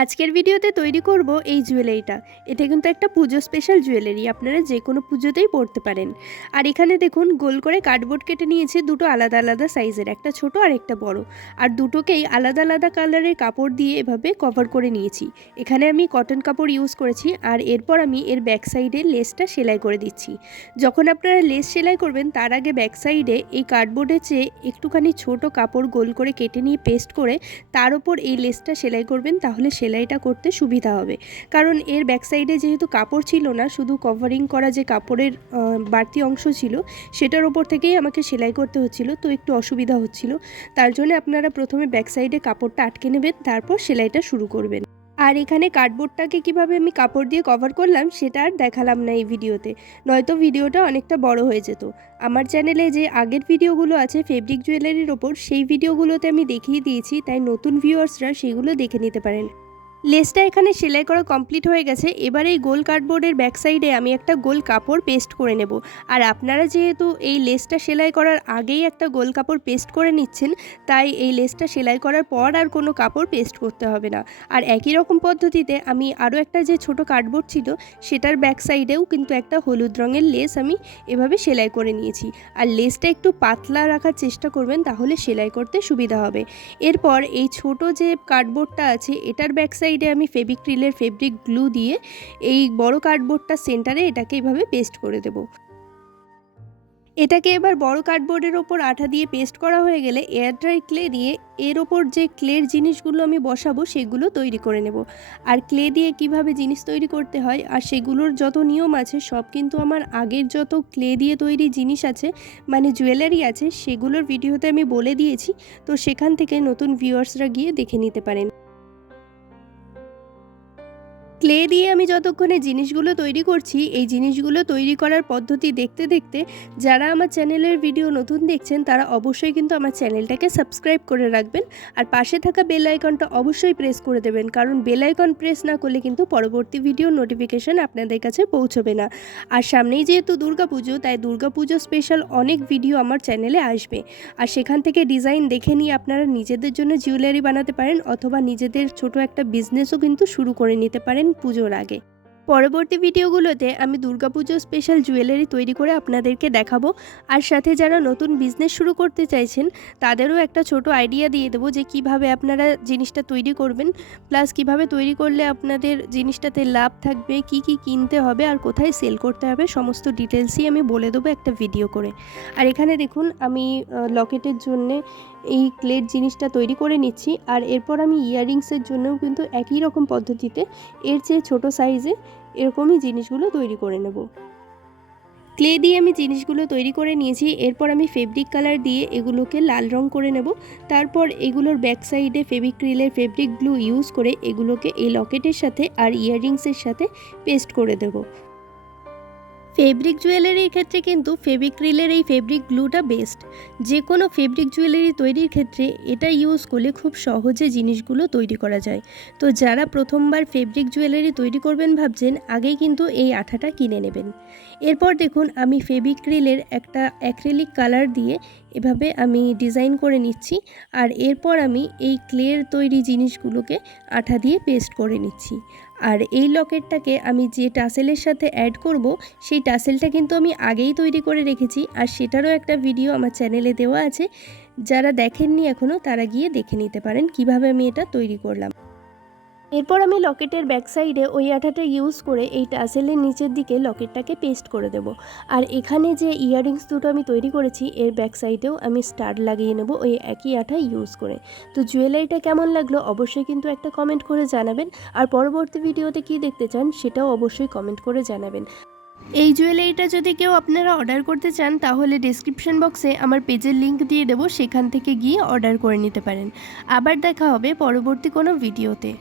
আজকের ভিডিওতে তৈরি করব এই জুয়েলারিটা। এটা কিন্তু একটা পুজো স্পেশাল জুয়েলারি, আপনারা যে কোনো পুজোতেই পরতে পারেন। আর এখানে দেখুন গোল করে কার্ডবোর্ড কেটে নিয়েছি দুটো আলাদা আলাদা সাইজের, একটা ছোট আর একটা বড়। আর দুটোকেই আলাদা আলাদা কালারের কাপড় দিয়ে এভাবে কভার করে নিয়েছি। এখানে আমি কটন কাপড় ইউজ করেছি। আর এরপর আমি এর ব্যাক সাইডে লেসটা সেলাই করে দিচ্ছি। যখন আপনারা লেস সেলাই করবেন তার আগে ব্যাক সাইডে এই কার্ডবোর্ডের চেয়ে একটুখানি ছোট কাপড় গোল করে কেটে নিয়ে পেস্ট করে তার উপর এই লেসটা সেলাই করবেন, তাহলে সেলাইটা করতে সুবিধা হবে। কারণ এর ব্যাক সাইডে যেহেতু কাপড় ছিল না, শুধু কভারিং করা যে কাপড়ের বাড়তি অংশ ছিল সেটার ওপর থেকেই আমাকে সেলাই করতে হচ্ছিল, তো একটু অসুবিধা হচ্ছিল। তার জন্য আপনারা প্রথমে ব্যাক সাইডে কাপড়টা আটকে নেবেন, তারপর সেলাইটা শুরু করবেন। আর এখানে কার্ডবোর্ডটাকে কিভাবে আমি কাপড় দিয়ে কভার করলাম সেটা আর দেখালাম না এই ভিডিওতে, নয়তো ভিডিওটা অনেকটা বড় হয়ে যেত। আমার চ্যানেলে যে আগের ভিডিওগুলো আছে ফেব্রিক জুয়েলারির ওপর, সেই ভিডিওগুলোতে আমি দেখিয়ে দিয়েছি, তাই নতুন ভিউয়ার্সরা সেগুলো দেখে নিতে পারেন। লেসটা এখানে সেলাই করা কমপ্লিট হয়ে গেছে। এবার এই গোল কার্ডবোর্ডের ব্যাক সাইডে আমি একটা গোল কাপড় পেস্ট করে নেব। আর আপনারা যেহেতু এই লেসটা সেলাই করার আগেই একটা গোল কাপড় পেস্ট করে নিচ্ছেন, তাই এই লেসটা সেলাই করার পর আর কোনো কাপড় পেস্ট করতে হবে না। আর একই রকম পদ্ধতিতে আমি আরও একটা যে ছোট কার্ডবোর্ড ছিল সেটার ব্যাক সাইডেও কিন্তু একটা হলুদ রঙের লেস আমি এভাবে সেলাই করে নিয়েছি। আর লেসটা একটু পাতলা রাখার চেষ্টা করবেন, তাহলে সেলাই করতে সুবিধা হবে। এরপর এই ছোট যে কার্ডবোর্ডটা আছে এটার ব্যাক সাইডে আমি ফেভিক্রিলের ফেব্রিক গ্লু দিয়ে এই বড় কার্ডবোর্ডটা সেন্টারে এটাকে এভাবে পেস্ট করে দেব। এটাকে এবার বড় কার্ডবোর্ডের ওপর আঠা দিয়ে পেস্ট করা হয়ে গেলে এয়ার ড্রাই ক্লে দিয়ে এর ওপর যে ক্লের জিনিসগুলো আমি বসাবো সেগুলো তৈরি করে নেব। আর ক্লে দিয়ে কিভাবে জিনিস তৈরি করতে হয় আর সেগুলোর যত নিয়ম আছে সব কিন্তু আমার আগের যত ক্লে দিয়ে তৈরি জিনিস আছে, মানে জুয়েলারি আছে, সেগুলোর ভিডিওতে আমি বলে দিয়েছি। তো সেখান থেকে নতুন ভিউয়ার্সরা গিয়ে দেখে নিতে পারেন। ক্লে দিয়ে আমি যতক্ষণে জিনিসগুলো তৈরি করছি, এই জিনিসগুলো তৈরি করার পদ্ধতি দেখতে দেখতে যারা আমার চ্যানেলের ভিডিও নতুন দেখছেন তারা অবশ্যই কিন্তু আমার চ্যানেলটাকে সাবস্ক্রাইব করে রাখবেন। আর পাশে থাকা বেল আইকনটা অবশ্যই প্রেস করে দেবেন, কারণ বেল আইকন প্রেস না করলে কিন্তু পরবর্তী ভিডিও নোটিফিকেশান আপনাদের কাছে পৌঁছবে না। আর সামনেই যেহেতু দুর্গা পুজো, তাই দুর্গা পুজো স্পেশাল অনেক ভিডিও আমার চ্যানেলে আসবে। আর সেখান থেকে ডিজাইন দেখে নিয়ে আপনারা নিজেদের জন্য জুয়েলারি বানাতে পারেন, অথবা নিজেদের ছোট একটা বিজনেসও কিন্তু শুরু করে নিতে পারেন পুজোর আগে। পরবর্তী ভিডিওগুলোতে আমি দুর্গাপুজো স্পেশাল জুয়েলারি তৈরি করে আপনাদেরকে দেখাবো। আর সাথে যারা নতুন বিজনেস শুরু করতে চাইছেন তাদেরও একটা ছোট আইডিয়া দিয়ে দেবো যে কিভাবে আপনারা জিনিসটা তৈরি করবেন, প্লাস কিভাবে তৈরি করলে আপনাদের জিনিসটাতে লাভ থাকবে, কি কি কিনতে হবে আর কোথায় সেল করতে হবে, সমস্ত ডিটেলসই আমি বলে দেবো একটা ভিডিও করে। আর এখানে দেখুন আমি লকেটের জন্যে এই ক্লের জিনিসটা তৈরি করে নিচ্ছি। আর এরপর আমি ইয়াররিংসের জন্যও কিন্তু একই রকম পদ্ধতিতে এর চেয়ে ছোটো সাইজে এরকমই জিনিসগুলো তৈরি করে নেব। ক্লে দিয়ে আমি জিনিসগুলো তৈরি করে নিয়েছি। এরপর আমি ফেব্রিক কালার দিয়ে এগুলোকে লাল রং করে নেব। তারপর এগুলোর ব্যাক সাইডে ফেভিক্রিলের ফেব্রিক গ্লু ইউজ করে এগুলোকে এই লকেটের সাথে আর ইয়াররিংসের সাথে পেস্ট করে দেব। ফেব্রিক জুয়েলারির ক্ষেত্রে কিন্তু ফেভিক্রিলের এই ফেব্রিক গ্লুটা বেস্ট। যে কোনো ফেব্রিক জুয়েলারি তৈরির ক্ষেত্রে এটা ইউজ করলে খুব সহজে জিনিসগুলো তৈরি করা যায়। তো যারা প্রথমবার ফেব্রিক জুয়েলারি তৈরি করবেন ভাবছেন, আগেই কিন্তু এই আঠাটা কিনে নেবেন। এরপর দেখুন আমি ফেভিক্রিলের একটা অ্যাক্রিলিক কালার দিয়ে এভাবে আমি ডিজাইন করে নিচ্ছি। আর এরপর আমি এই ক্লের তৈরি জিনিসগুলোকে আঠা দিয়ে পেস্ট করে নিচ্ছি। আর এই লকেটটাকে আমি যে টাসেলের সাথে অ্যাড করব, সেই টাসেলটা কিন্তু আমি আগেই তৈরি করে রেখেছি, আর সেটারও একটা ভিডিও আমার চ্যানেলে দেওয়া আছে। যারা দেখেননি এখনও তারা গিয়ে দেখে নিতে পারেন কিভাবে আমি এটা তৈরি করলাম। এরপর আমি লকেটের ব্যাক সাইডে ওই আঠাটা ইউজ করে এই টাসেলের নিচের দিকে লকেটটাকে পেস্ট করে দেব। আর এখানে যে ইয়াররিংস দুটো আমি তৈরি করেছি এর ব্যাক সাইডেও আমি স্টাড লাগিয়ে নেব ওই একই আঠা ইউজ করে। তো জুয়েলারিটা কেমন লাগলো অবশ্যই কিন্তু একটা কমেন্ট করে জানাবেন। আর পরবর্তী ভিডিওতে কি দেখতে চান সেটাও অবশ্যই কমেন্ট করে জানাবেন। এই জুয়েলারিটা যদি কেউ আপনারা অর্ডার করতে চান তাহলে ডেসক্রিপশন বক্সে আমার পেজের লিঙ্ক দিয়ে দেবো, সেখান থেকে গিয়ে অর্ডার করে নিতে পারেন। আবার দেখা হবে পরবর্তী কোনো ভিডিওতে।